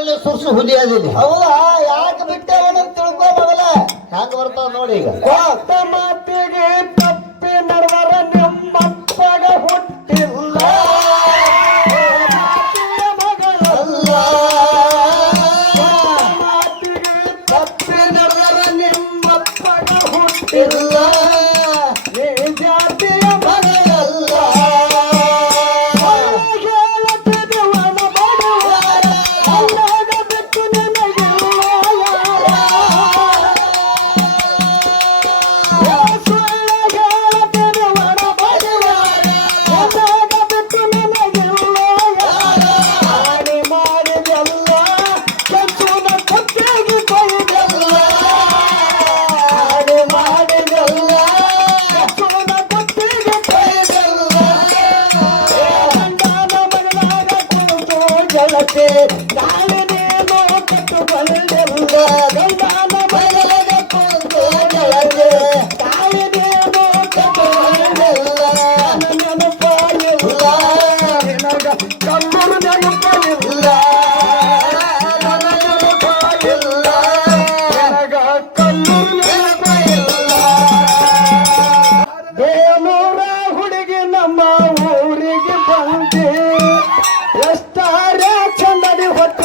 ಒಳ್ಳೆ ಸುರ್ಸು ಹುಲಿ ಅದಿನಿ. ಹೌದಾ? ಯಾಕೆ ಬಿಟ್ಟೆ ಅಂತ ತಿಳ್ಕೊ ಮೊದಲ ಹ್ಯಾಂಗ ಬರ್ತಾವ ನೋಡಿ ಈಗ. కలసే దానినేమో కట్టుబడి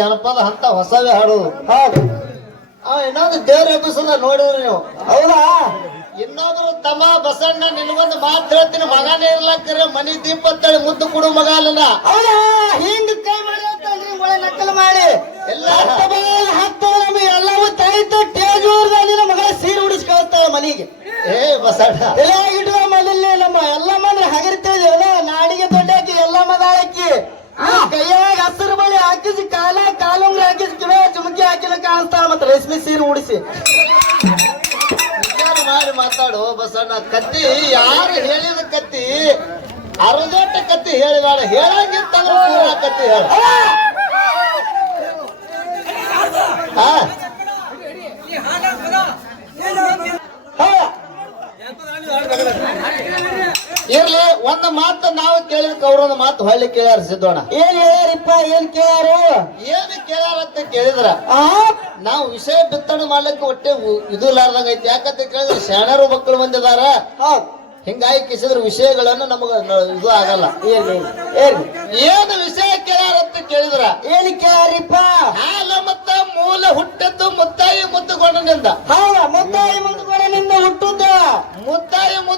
ಜನಪದ ಅಂತ ಹೊಸವೇ ಹಾಡೋದು. ಹೌದು. ಇನ್ನೊಂದು ದೇವ್ರ ಎಬ್ಬಿಸಲ್ಲ ನೋಡಿದ್ರಿ ನೀವು. ಹೌದಾ? ಇನ್ನೊಬ್ರು ತಮ್ಮ ಬಸಣ್ಣ ನಿನ್ಗೊಂದು ಮಾತು ಹೇಳ್ತೀನಿ. ಮಗನೇ ಇರ್ಲಕ್ಕರೆ ಮನಿ ದೀಪ ಅಂತೇಳಿ ಮುದ್ದು ಕೊಡು ಮಗ ಅಲ್ಲ ಹೌದಾ? ಹಿಂಗ್ ಕೈ ಮಾಡಿ ಅಂತಂದ್ರಿ ಒಳ್ಳೆ ನಕಲು ಮಾಡಿ. ಎಲ್ಲ ಹತ್ತು ನಮಗೆ ಎಲ್ಲವೂ ತಳಿತ ಟೇಜೂರ್ದಲ್ಲಿ ಮಗಳ ಸೀರೆ ಉಡಿಸಿ ಕಳಿಸ್ತಾಳೆ ಮನೆಗೆ. ಏ ಬಸಣ್ಣ. ಉಡಿಸಿ ವಿಚಾರ ಮಾಡಿ ಮಾತಾಡು ಬಸಣ್ಣ ಕತ್ತಿ, ಯಾರು ಹೇಳಿದ ಕತ್ತಿ? ಅರದೊಟ್ಟ ಕತ್ತಿ ಹೇಳಿದಾಳ. ಹೇಳಂಗಿತ್ತಂದ್ರೆ ಪೂರ ಕತ್ತಿ ಹೇಳ. ಹಾ ಹೌದಾ ಇರ್ಲಿ ಒಂದು ಮಾತು ನಾವು ಕೇಳಿದಕ್ಕೆ ಅವ್ರೊಂದ್ ಮಾತು ಹೊಳ್ಳಿ ಕೇಳ್ಯಾರ ಸಿದ್ದೋಣ. ಏನ್ ಹೇಳ್ಯಾರಿಪ್ಪ ಏನ್ ಕೇಳ್ಯಾರು? ಏನ್ ಕೇಳ್ಯಾರ ಅಂತ ಕೇಳಿದ್ರ ನಾವು ವಿಷಯ ಬಿತ್ತನೆ ಮಾಡ್ಲಿಕ್ಕೆ ಒಟ್ಟೆ ಇದು ಇರ್ಲಾರ್ದಂಗ ಐತಿ. ಯಾಕಂತ ಕೇಳಿದ್ರೆ ಶಾಣರು ಮಕ್ಕಳು ಬಂದಿದಾರ. ಹಿಂಗಾಗಿ ಕಿಸಿದ್ರ ವಿಷಯಗಳನ್ನು ನಮಗ ಇದು ಆಗಲ್ಲ. ಏನ್ ವಿಷಯ ಕೇಳ್ಯಾರ ಅಂತ ಕೇಳಿದ್ರ? ಏನ್ ಕೇಳ್ಯಾರಿಪ್ಪ? ಹಾಲ ಮತ್ತ ಮೂಲ ಹುಟ್ಟದ್ದು ಮುತ್ತಾಯಿ ಮುದ್ದುಗೊಂಡನಿಂದ ಹೌದಾ? ಮುತ್ತಾಯಿ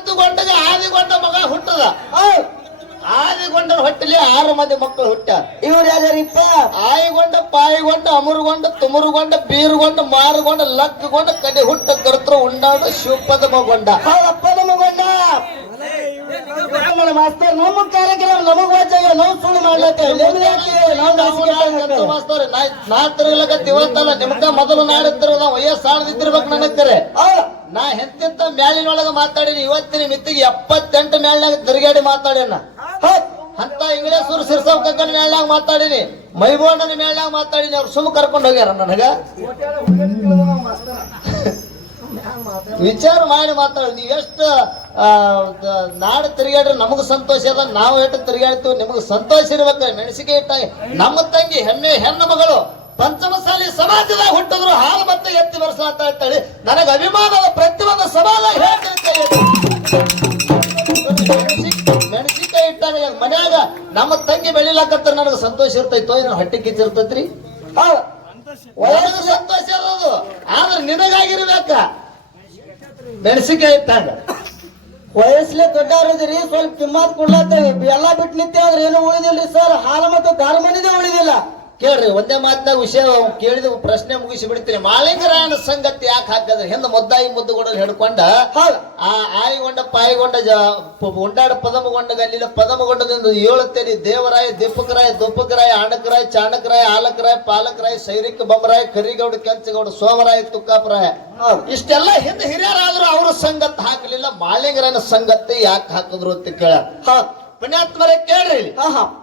ಮುತ್ತಾಯಿ ಮುದ್ದುಗೊಂಡಗ ಆದಿಗೊಂಡ ಮಗ ಹುಟ್ಟದ. ಆದಿಗೊಂಡ ಹೊಟ್ಟಲಿ ಆರು ಮಂದಿ ಮಕ್ಕಳು ಹುಟ್ಟ. ಇವ್ರು ಯಾವ್ದಾರಿಪ್ಪ? ಆಯಿಗೊಂಡ ಪಾಯಿಗೊಂಡ ಅಮರುಗೊಂಡ ತುಮರುಗೊಂಡ ಬೀರುಗೊಂಡ ಮಾರುಗೊಂಡ ಲಕ್ಕಗೊಂಡ ಕಡೆ ಹುಟ್ಟ ಕರ್ತೃ ಉಂಡಾಡು ಶಿವಪದ ಮಗೊಂಡ ಹೌದಪ್ಪ ನಮಗೊಂಡ ಮಾಸ್ತರ್ ನಮ್ಮ ಕಾರ್ಯಕ್ರಮ ನಮಗ್ ವಾಚಾಗ ನಾವು ಸುಳ್ಳು ಮಾಡ್ಲತ್ತೇವೆ. ನಿಮ್ದು ಯಾಕೆ ನಾವು ನಾಚಿಕೆ? ನಾ ತಿರುಗಲಕತ್ತಿ ಇವತ್ತಲ್ಲ ನಿಮ್ಗ ಮೊದಲು ನಾಡಿದ್ರು ನಾವು ವಯಸ್ಸು ಆಳ್ದಿದ್ದಿರ್ಬೇಕು ನನಗ್ತಾರೆ. ನಾ ಎಂತೆಂತ ಮ್ಯಾಲಿನೊಳಗ ಮಾತಾಡಿನಿ ಇವತ್ತಿನ ಮಿತ್ತಿಗೆ ಎಪ್ಪತ್ತೆಂಟು ಮ್ಯಾಲಿನಾಗ ತಿರುಗಾಡಿ ಮಾತಾಡಿನ. ಅಂತ ಇಂಗ್ಲೇಶ್ವರ ಸಿರ್ಸವ್ ಕಕ್ಕನ ಮೇಳ್ನಾಗ ಮಾತಾಡಿನಿ ಮೈಬೋಣನ ಮೇಳ್ನಾಗ ಮಾತಾಡಿನಿ ಅವ್ರು ಸುಮ್ಮ ಕರ್ಕೊಂಡು ಹೋಗ್ಯಾರ ನನಗ. ವಿಚಾರ ಮಾಡಿ ಮಾತಾಡಿ ನೀವ್ ಎಷ್ಟು ಆ, ದ- ನಾಡು ತಿರುಗಾಡ್ರೆ ನಮಗೆ ಸಂತೋಷ ಅದ, ನಾವು ಎಷ್ಟು ತಿರುಗಾಡ್ತೀವಿ, ನಿಮಗೆ ಸಂತೋಷ ಇರ್ಬೇಕು. ಮೆಣಸಿಗೆ ಇಟ್ಟ ನಮ್ಮ ತಂಗಿ, ಹೆಮ್ಮೆ, ಹೆಣ್ಣು ಮಗಳು, ಪಂಚಮಸಾಲಿ ಸಮಾಜದಾಗ ಹುಟ್ಟಿದ್ರು, ಹಾಲು ಮತ್ತೆ ಎತ್ತಿ ಬರ್ಸ ಅಂತ ಹೇಳ್ತಾಳೆ ನನಗೆ ಅಭಿಮಾನದ ಪ್ರತಿಯೊಂದು ಸಮಾಜ ಹೇಳ್ತಿರ್ತೇವೆ ಕೈ ಎತ್ತಿ. ಮೆಣಸಿಕ್- ಮೆಣಸಿನ್ಕಾಯಿ ಇಟ್ಟಾಗ ಮನ್ಯಾಗ ನಮ್ಮ ತಂಗಿ ಬೆಳಿಲಾಕತ್ತ ನನಗೆ ಸಂತೋಷ ಇರ್ತೈತೋ. ಏನೋ ಹೊಟ್ಟೆ ಕಿಚ್ಚಿರ್ತೈತ್ರಿ ಸಂತೋಷ ಇರೋದು. ಆದ್ರೆ ನಿನಗಾಗಿರ್ಬೇಕ. ಮೆಣಸಿನ್ಕಾಯಿ ಇಟ್ಟಾಗ. ವಯಸ್ಸಲ್ಲೇ ದೊಡ್ಡವ್ರದಿರಿ ಸ್ವಲ್ಪ ಕಿಮ್ಮತ್ ಕೊಡ್ಲತ್ತೇವೆ ಎಲ್ಲ ಬಿಟ್ಟು ನಿಂತೆ ಆದ್ರೆ ಏನು ಉಳಿದಿಲ್ರಿ ಸರ್. ಹಾಲು ಮತ್ತು ದಾರಮನಿದೇ ಉಳಿದಿಲ್ಲ. ಕೇಳ್ರಿ ಒಂದೇ ಮಾತನಾಗ ವಿಷಯ ಕೇಳಿದ ಪ್ರಶ್ನೆ ಮುಗಿಸಿ ಬಿಡ್ತೀನಿ ಮಾಳಿಂಗರಾಯಣ ಸಂಗತಿ ಯಾಕೆ ಹಾಕದ್ರೆ? ಹಿಂದ ಮುದ್ದಾಯಿ ಮುದ್ದುಗೊಂಡ ಹಿಡ್ಕೊಂಡ ಆ ಆಯಿಗೊಂಡ ಪಾಯಿಗೊಂಡ ಉಂಡಾಡ ಪದಮಗೊಂಡ ಗಲ್ಲಿಲ ಪದಮಗೊಂಡದಿಂದ ಏಳು ತೆರಿ ದೇವರಾಯ ದೀಪಕರಾಯ ದುಪ್ಪಕರಾಯ ಅಣಕರಾಯ ಚಾಣಕರಾಯ ಆಲಕರಾಯ ಪಾಲಕರಾಯ ಸೈರಿಕ ಬೊಮ್ಮರಾಯ ಕರಿಗೌಡ ಕೆಂಚಗೌಡ ಸೋಮರಾಯ ತುಕ್ಕಾಪರಾಯ. ಇಷ್ಟೆಲ್ಲ ಹಿಂದೆ ಹಿರಿಯರಾದ್ರೂ ಅವ್ರ ಸಂಗತ್ ಹಾಕಲಿಲ್ಲ ಮಾಳಿಂಗರಾಯನ ಸಂಗತಿ ಯಾಕೆ ಹಾಕಿದ್ರು ಅಂತ ಕೇಳ. ಪುಣ್ಯಾತ್ಮರೇ ಕೇಳ್ರಿ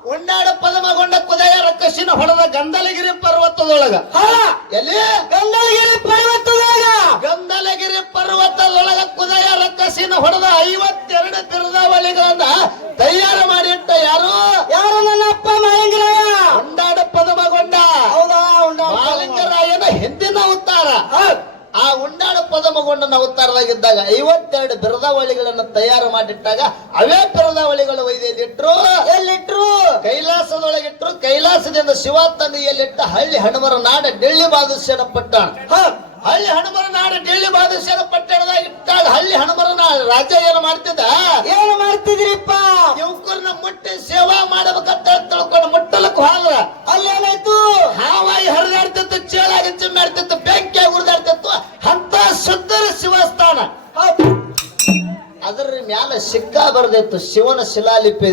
ಉಂಡಾಡ ಪದಮಗೊಂಡ ಕುದಯ ರಕ್ಕಸಿನ ಹೊಡೆದ ಗಂಧಲಗಿರಿ ಪರ್ವತದೊಳಗ. ಹಾ. ಎಲ್ಲಿ? ಗಂಧಲಗಿರಿ ಪರ್ವತದೊಳಗ. ಗಂಧಲಗಿರಿ ಪರ್ವತದೊಳಗ ಕುದಯ ರಕ್ಕಸಿನ ಹೊಡೆದ ಐವತ್ತೆರಡು ಬಿರುದಾವಳಿಗಳನ್ನ ತಯಾರು ಉಂಡಾಡ ನಾವು ಅವತಾರದಾಗಿದ್ದಾಗ ಐವತ್ತೆರಡು ಬಿರದಾವಳಿಗಳನ್ನು ತಯಾರು ಮಾಡಿಟ್ಟಾಗ ಅವೇ ಬಿರದಾವಳಿಗಳು ಒಯ್ದಿಟ್ರು ಎಲ್ಲಿಟ್ರು? ಕೈಲಾಸದೊಳಗಿಟ್ರು. ಕೈಲಾಸದಿಂದ ಶಿವ ತಂದು ಎಲ್ಲಿಟ್ಟ ಹಳ್ಳಿ ಹಣಮರ ನಾಡ ಡೆಳ್ಳಿ ಬಾದಶನ ಪಟ್ಟಣ. ಹಳ್ಳಿ ಹಣಮರ ನಾಡ ಡೆಳ್ಳಿ ಬಾದಶನ ಪಟ್ಟಣದಾಗ ಇಟ್ಟಾಗ ಹಳ್ಳಿ ಹಣಮರ ನಾಡ ರಾಜ್ಯ ಏನು ಮಾಡ್ತಿದ್ದ? ಏನು ಮಾಡ್ತಿದ್ರಿಪ್ಪ? ಯುವಕರನ್ನ ಮುಟ್ಟಿ ಸೇವಾ ಮಾಡಬೇಕಂತ ತಿಳ್ಕೊಂಡು ಮುಟ್ಟಲಕ್ಕೆ ಹೋದ್ರ? ಅಲ್ಲಿ ಏನಾಯ್ತು ಹಾವಾಯಿ ಹರಿದಾಡ್ತಿತ್ತು ಚೇಳಾಗಿ ಬರ್ದಿತ್ತು ಶಿವನ ಶಿಲಾಲಿಪಿ.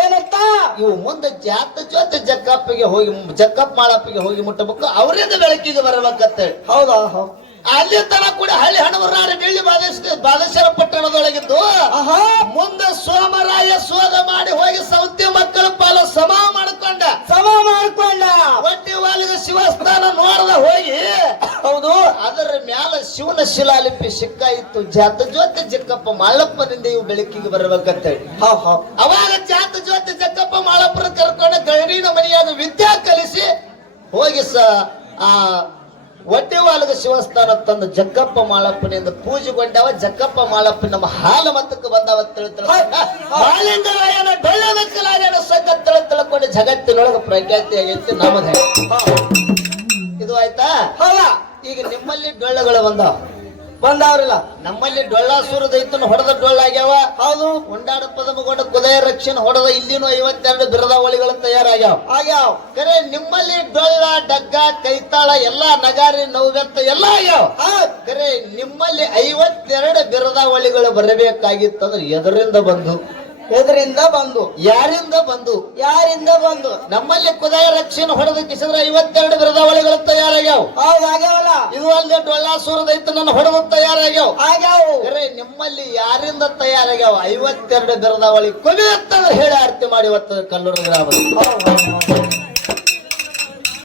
ಏನಂತ ಇವು ಮುಂದೆ ಜಾತ ಜೊತೆ ಜಕ್ಕಪ್ಪಿಗೆ ಹೋಗಿ ಜಕ್ಕಪ್ಪ ಮಾಳಪ್ಪಿಗೆ ಹೋಗಿ ಮುಟ್ಟಬೇಕು ಅವರಿಂದ ಬೆಳಕಿಗೆ ಬರಬೇಕಂತೇಳಿ. ಹೌದಾ? ಹೌದ್. ಅಲ್ಲಿ ತನ ಕೂಡ ಹಳ್ಳಿ ಹಣವರ ಡಿಳ್ಳಿ ಬಾದೇಶ ಬಾದೇಶ್ವರ ಪಟ್ಟಣದೊಳಗಿದ್ದು ಮುಂದೆ ಸೋಮರಾಯ ಸೋದ ಮಾಡಿ ಹೋಗಿ ಸೌತ್ಯ ಮಕ್ಕಳ ಪಾಲ ಸಮ ಮಾಡ್ಕೊಂಡ. ಸಮ ಮಾಡ್ಕೊಂಡ. ಒಟ್ಟಿ ವಾಲಿದ ಶಿವಸ್ಥಾನ ನೋಡದ ಹೋಗಿ ಅದರ ಮ್ಯಾಲ ಶಿವನ ಶಿಲಾಲಿಪಿ ಸಿಕ್ಕ ಇತ್ತು. ಜಾತ ಜ್ಯೋತಿ ಜಕ್ಕಪ್ಪ ಮಾಳಪ್ಪನಿಂದ ಇವು ಬೆಳಕಿಗೆ ಬರಬೇಕಂತೆ ಹೌದ್ ಹೌದ್. ಅವಾಗ ಜಾತ ಜ್ಯೋತಿ ಜಕ್ಕಪ್ಪ ಮಾಳಪ್ಪನ ಕರ್ಕೊಂಡು ಗರಡಿನ ಮನೆಯಾದ ವಿದ್ಯಾ ಕಲಿಸಿ ಹೋಗಿ ಸ ಆ ಒಡ್ಡೆವಾಲಗ ಶಿವಸ್ಥಾನ ತಂದು ಜಕ್ಕಪ್ಪ ಮಾಳಪ್ಪನಿಂದ ಪೂಜೆಗೊಂಡವ ಜಕ್ಕಪ್ಪ ಮಾಳಪ್ಪ ನಮ್ಮ ಹಾಲ ಮತಕ್ಕೆ ಬಂದವ ತಿಳ್ತಿಳ ಮಾಲಿಂಗರಾಯನ ಬೆಳ್ಳದ ಕಲಾಯನ ಸಂಘ ತಿಳ ತಿಳ್ಕೊಂಡು ಜಗತ್ತಿನೊಳಗೆ ಪ್ರಖ್ಯಾತಿ ಆಗೈತಿ ನಮದ ಇದು ಆಯ್ತಾ? ಹೌದ? ಈಗ ನಿಮ್ಮಲ್ಲಿ ಡೊಳ್ಳಗಳು ಬಂದಾವ ಬಂದವ್ರಿಲ್ಲ. ನಮ್ಮಲ್ಲಿ ಡೊಳ್ಳಾಸುರದ ದೈತನ ಹೊಡೆದ ಡೊಳ್ಳಾಗ್ಯಾವ ಹೌದು. ಉಂಡಾಡ ಪದಮಗೊಂಡ ಕುದಯ ರಕ್ಷಣೆ ಹೊಡೆದ ಇಲ್ಲಿನೂ ಐವತ್ತೆರಡು ಬಿರದಾವಳಿಗಳು ತಯಾರಾಗ್ಯಾವ. ಆಗ್ಯಾವ. ಕರೆ ನಿಮ್ಮಲ್ಲಿ ಡೊಳ್ಳ ಡಗ್ಗ ಕೈತಾಳ ಎಲ್ಲಾ ನಗಾರಿ ನೌಗತ್ತ ಎಲ್ಲ ಆಗ್ಯಾವ. ಆ ಕರೆ ನಿಮ್ಮಲ್ಲಿ ಐವತ್ತೆರಡು ಬಿರದಾವಳಿಗಳು ಬರಬೇಕಾಗಿತ್ತಂದ್ರೆ ಎದರಿಂದ ಬಂದು? ಎದರಿಂದ ಬಂದು? ಯಾರಿಂದ ಬಂದು? ಯಾರಿಂದ ಬಂದು? ನಮ್ಮಲ್ಲಿ ಕುದಾಯ ರಕ್ಷಣೆ ಹೊಡೆದ ಕಿಸಿದ್ರೆ ಐವತ್ತೆರಡು ಬಿರದಾವಳಿಗಳು ತಯಾರಾಗ್ಯಾವ. ಹೌದಾಗ್ಯಾವಲ್ಲ ಇದು ಅಲ್ಲದೆ ಸೂರದೈತ ದೈತನನ್ನು ಹೊಡೆದು ತಯಾರಾಗ್ಯಾವ. ಆಗ್ಯಾವ. ಅರೆ ನಿಮ್ಮಲ್ಲಿ ಯಾರಿಂದ ತಯಾರಾಗ್ಯಾವ? ಐವತ್ತೆರಡು ಬಿರದಾವಳಿ ಕೊನೆ ಅಂತಂದ್ರೆ ಹೇಳಿ ಆರ್ತಿ ಮಾಡಿ ಇವತ್ತು ಕಲ್ಲೂರು ಗ್ರಾಮ.